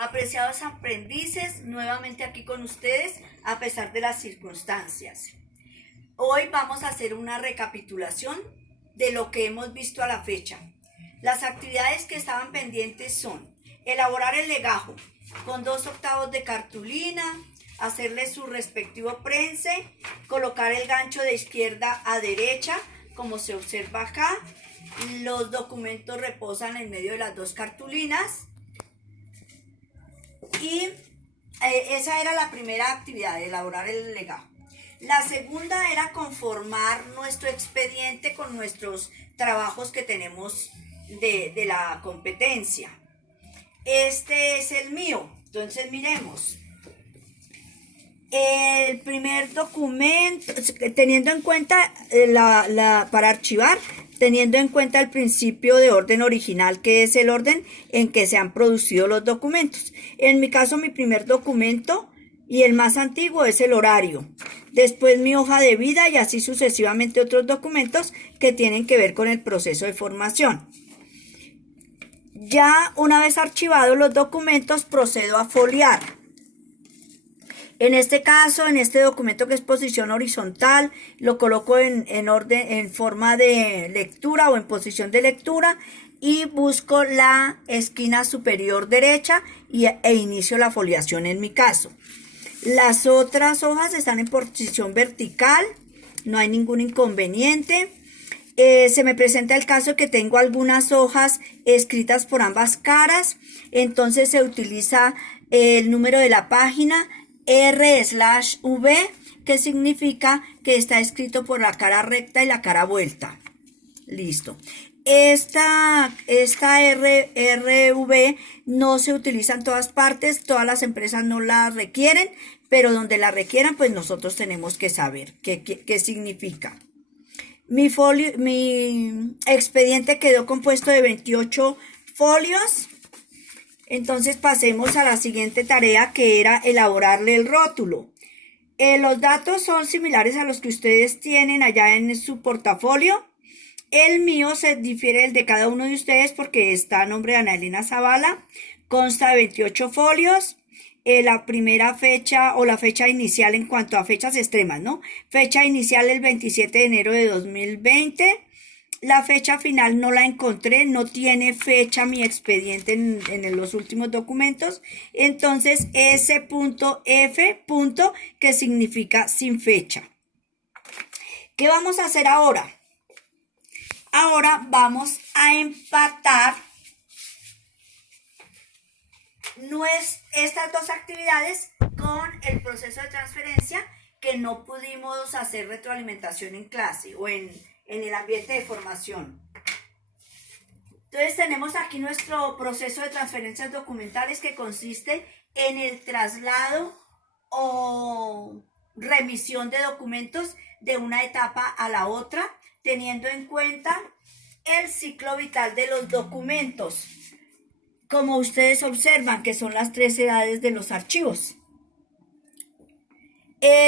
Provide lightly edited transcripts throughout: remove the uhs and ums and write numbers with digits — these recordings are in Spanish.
Apreciados aprendices, nuevamente aquí con ustedes a pesar de las circunstancias. Hoy vamos a hacer una recapitulación de lo que hemos visto a la fecha. Las actividades que estaban pendientes son elaborar el legajo con 2/8 de cartulina, hacerle su respectivo prense, colocar el gancho de izquierda a derecha, como se observa acá. Los documentos reposan en medio de las dos cartulinas. Y esa era la primera actividad, elaborar el legajo. La segunda era conformar nuestro expediente con nuestros trabajos que tenemos de la competencia. Este es el mío, entonces miremos. El primer documento, teniendo en cuenta para archivar, teniendo en cuenta el principio de orden original, que es el orden en que se han producido los documentos. En mi caso, mi primer documento y el más antiguo es el horario. Después mi hoja de vida y así sucesivamente otros documentos que tienen que ver con el proceso de formación. Ya una vez archivados los documentos, procedo a foliar. En este caso, en este documento que es posición horizontal, lo coloco en orden, en forma de lectura o en posición de lectura y busco la esquina superior derecha e inicio la foliación en mi caso. Las otras hojas están en posición vertical, no hay ningún inconveniente. Se me presenta el caso que tengo algunas hojas escritas por ambas caras, entonces se utiliza el número de la página R/V, que significa que está escrito por la cara recta y la cara vuelta. Listo. Esta RV no se utiliza en todas partes, todas las empresas no la requieren, pero donde la requieran, pues nosotros tenemos que saber qué significa. Mi expediente quedó compuesto de 28 folios. Entonces pasemos a la siguiente tarea, que era elaborarle el rótulo. Los datos son similares a los que ustedes tienen allá en su portafolio. El mío se difiere del de cada uno de ustedes porque está a nombre de Ana Elena Zavala. Consta de 28 folios. La primera fecha o la fecha inicial en cuanto a fechas extremas, ¿no? Fecha inicial el 27 de enero de 2020. La fecha final no la encontré, no tiene fecha mi expediente en los últimos documentos. Entonces, S.F. que significa sin fecha. ¿Qué vamos a hacer ahora? Ahora vamos a empatar estas dos actividades con el proceso de transferencia que no pudimos hacer retroalimentación en clase o en el ambiente de formación. Entonces tenemos aquí nuestro proceso de transferencias documentales, que consiste en el traslado o remisión de documentos de una etapa a la otra, teniendo en cuenta el ciclo vital de los documentos, como ustedes observan, que son las 3 edades de los archivos.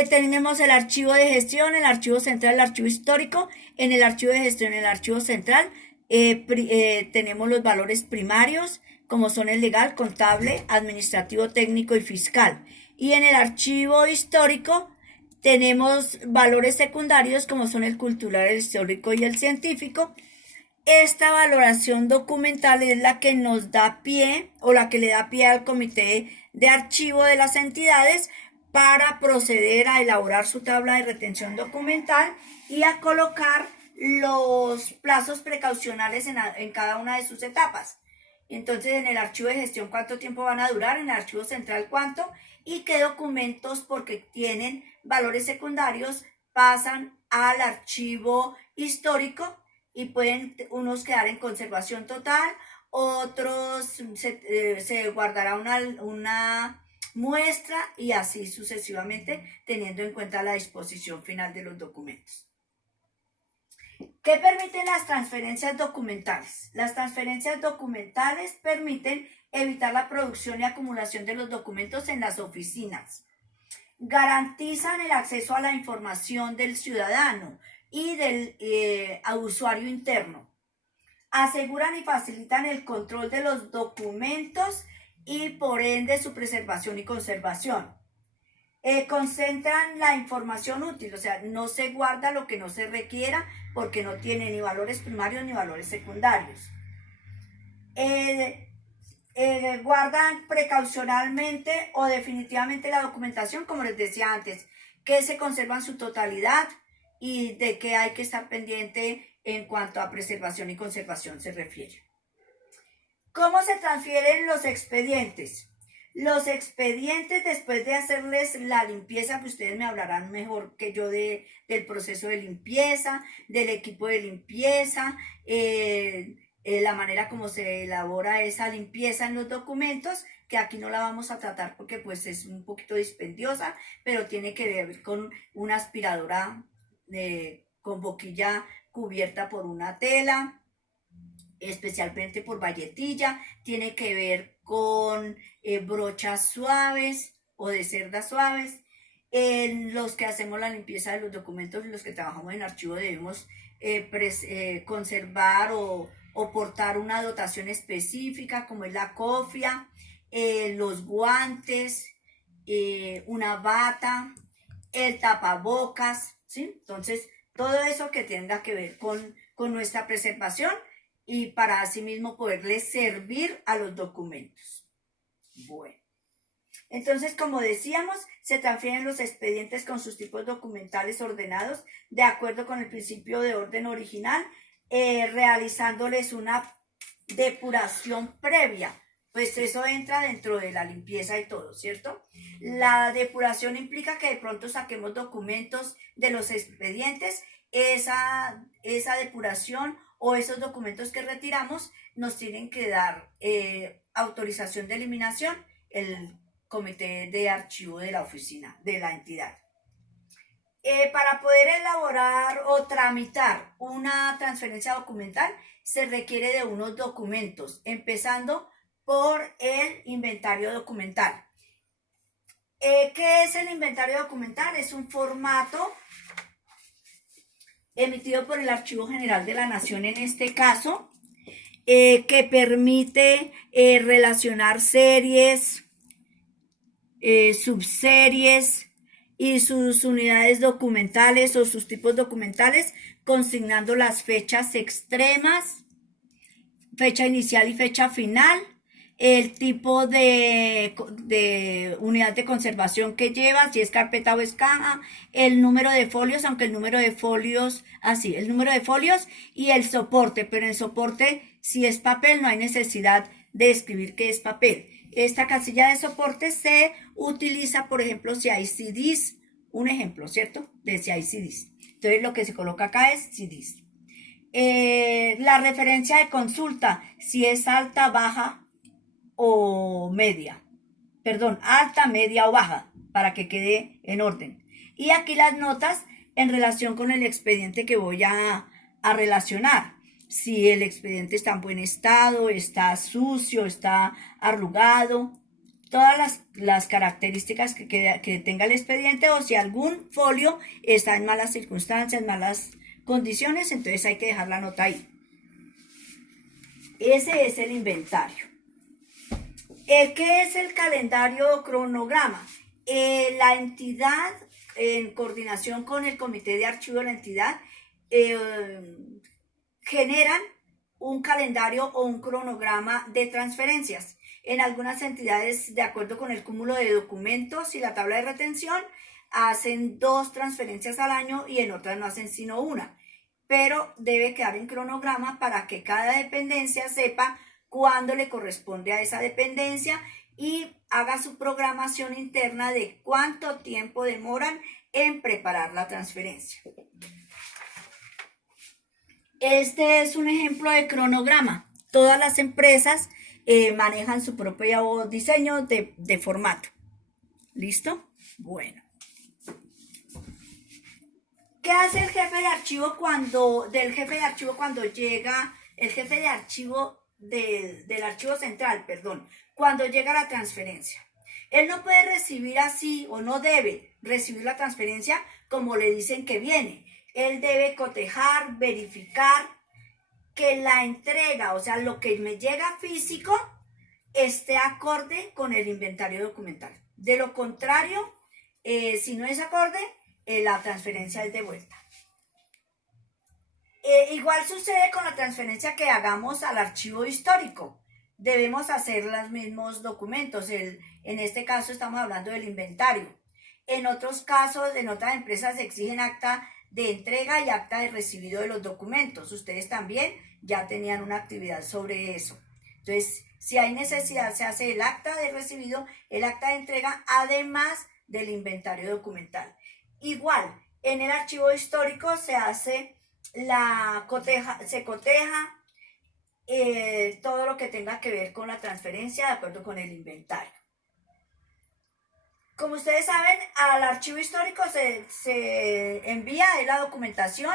Tenemos el archivo de gestión, el archivo central, el archivo histórico. En el archivo de gestión, el archivo central, tenemos los valores primarios, como son el legal, contable, administrativo, técnico y fiscal. Y en el archivo histórico tenemos valores secundarios, como son el cultural, el histórico y el científico. Esta valoración documental es la que nos da pie o la que le da pie al comité de archivo de las entidades para proceder a elaborar su tabla de retención documental y a colocar los plazos precaucionales en cada una de sus etapas. Entonces, en el archivo de gestión, ¿cuánto tiempo van a durar? En el archivo central, ¿cuánto? Y qué documentos, porque tienen valores secundarios, pasan al archivo histórico y pueden unos quedar en conservación total, otros se guardará una muestra y así sucesivamente, teniendo en cuenta la disposición final de los documentos. ¿Qué permiten las transferencias documentales? Las transferencias documentales permiten evitar la producción y acumulación de los documentos en las oficinas. Garantizan el acceso a la información del ciudadano y del usuario interno. Aseguran y facilitan el control de los documentos y por ende su preservación y conservación. Concentran la información útil, o sea, no se guarda lo que no se requiera porque no tiene ni valores primarios ni valores secundarios. Guardan precaucionalmente o definitivamente la documentación, como les decía antes, que se conserva en su totalidad y de que hay que estar pendiente en cuanto a preservación y conservación se refiere. ¿Cómo se transfieren los expedientes? Los expedientes, después de hacerles la limpieza, que ustedes me hablarán mejor que yo del proceso de limpieza, del equipo de limpieza, la manera como se elabora esa limpieza en los documentos, que aquí no la vamos a tratar porque pues es un poquito dispendiosa, pero tiene que ver con una aspiradora con boquilla cubierta por una tela, especialmente por bayetilla, tiene que ver con brochas suaves o de cerdas suaves. Los que hacemos la limpieza de los documentos y los que trabajamos en archivo debemos conservar o portar una dotación específica como es la cofia, los guantes, una bata, el tapabocas, ¿sí? Entonces, todo eso que tenga que ver con nuestra preservación y para asimismo poderles servir a los documentos. Bueno, entonces, como decíamos, se transfieren los expedientes con sus tipos documentales ordenados de acuerdo con el principio de orden original, realizándoles una depuración previa. Pues eso entra dentro de la limpieza y todo, ¿cierto? La depuración implica que de pronto saquemos documentos de los expedientes. Esa depuración o esos documentos que retiramos nos tienen que dar autorización de eliminación el comité de archivo de la oficina, de la entidad. Para poder elaborar o tramitar una transferencia documental se requiere de unos documentos, empezando por el inventario documental. ¿Qué es el inventario documental? Es un formato emitido por el Archivo General de la Nación en este caso, que permite relacionar series, subseries y sus unidades documentales o sus tipos documentales, consignando las fechas extremas, fecha inicial y fecha final, el tipo de unidad de conservación que lleva, si es carpeta o es caja, el número de folios, aunque el número de folios, el número de folios y el soporte, pero en soporte, si es papel, no hay necesidad de escribir que es papel. Esta casilla de soporte se utiliza, por ejemplo, si hay CDs, un ejemplo, ¿cierto? De si hay CDs. Entonces, lo que se coloca acá es CDs. La referencia de consulta, si es alta, baja o media. Perdón, alta, media o baja, para que quede en orden. Y aquí las notas en relación con el expediente que voy a relacionar. Si el expediente está en buen estado, está sucio, está arrugado, todas las características que tenga el expediente, o si algún folio está en malas circunstancias, malas condiciones, entonces hay que dejar la nota ahí. Ese es el inventario. ¿Qué es el calendario o cronograma? La entidad, en coordinación con el comité de archivo de la entidad, generan un calendario o un cronograma de transferencias. En algunas entidades, de acuerdo con el cúmulo de documentos y la tabla de retención, hacen 2 transferencias al año y en otras no hacen sino una. Pero debe quedar en cronograma para que cada dependencia sepa cuándo le corresponde a esa dependencia y haga su programación interna de cuánto tiempo demoran en preparar la transferencia. Este es un ejemplo de cronograma. Todas las empresas manejan su propio diseño de formato. ¿Listo? Bueno. ¿Qué hace el jefe de archivo cuando llega el jefe de archivo del archivo central, cuando llega la transferencia? Él no puede recibir así o no debe recibir la transferencia como le dicen que viene. Él debe cotejar, verificar que la entrega, o sea, lo que me llega físico, esté acorde con el inventario documental. De lo contrario, si no es acorde, la transferencia es de vuelta. Igual sucede con la transferencia que hagamos al archivo histórico. Debemos hacer los mismos documentos. En este caso estamos hablando del inventario. En otros casos, en otras empresas se exigen acta de entrega y acta de recibido de los documentos. Ustedes también ya tenían una actividad sobre eso. Entonces, si hay necesidad, se hace el acta de recibido, el acta de entrega, además del inventario documental. Igual, en el archivo histórico se hace se coteja todo lo que tenga que ver con la transferencia de acuerdo con el inventario. Como ustedes saben, al archivo histórico se envía la documentación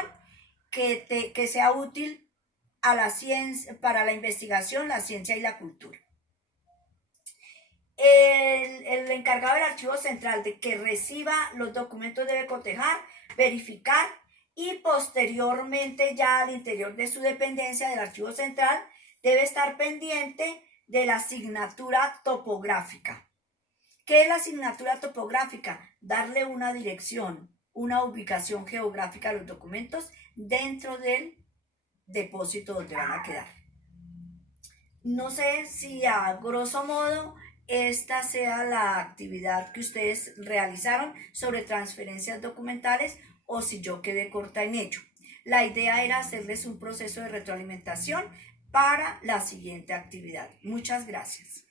que sea útil a la ciencia, para la investigación, la ciencia y la cultura. El encargado del archivo central de que reciba los documentos debe cotejar, verificar y posteriormente ya al interior de su dependencia del archivo central debe estar pendiente de la asignatura topográfica. ¿Qué es la asignatura topográfica? Darle una dirección, una ubicación geográfica a los documentos dentro del depósito donde van a quedar. No sé si a grosso modo esta sea la actividad que ustedes realizaron sobre transferencias documentales o si yo quedé corta en ello. La idea era hacerles un proceso de retroalimentación para la siguiente actividad. Muchas gracias.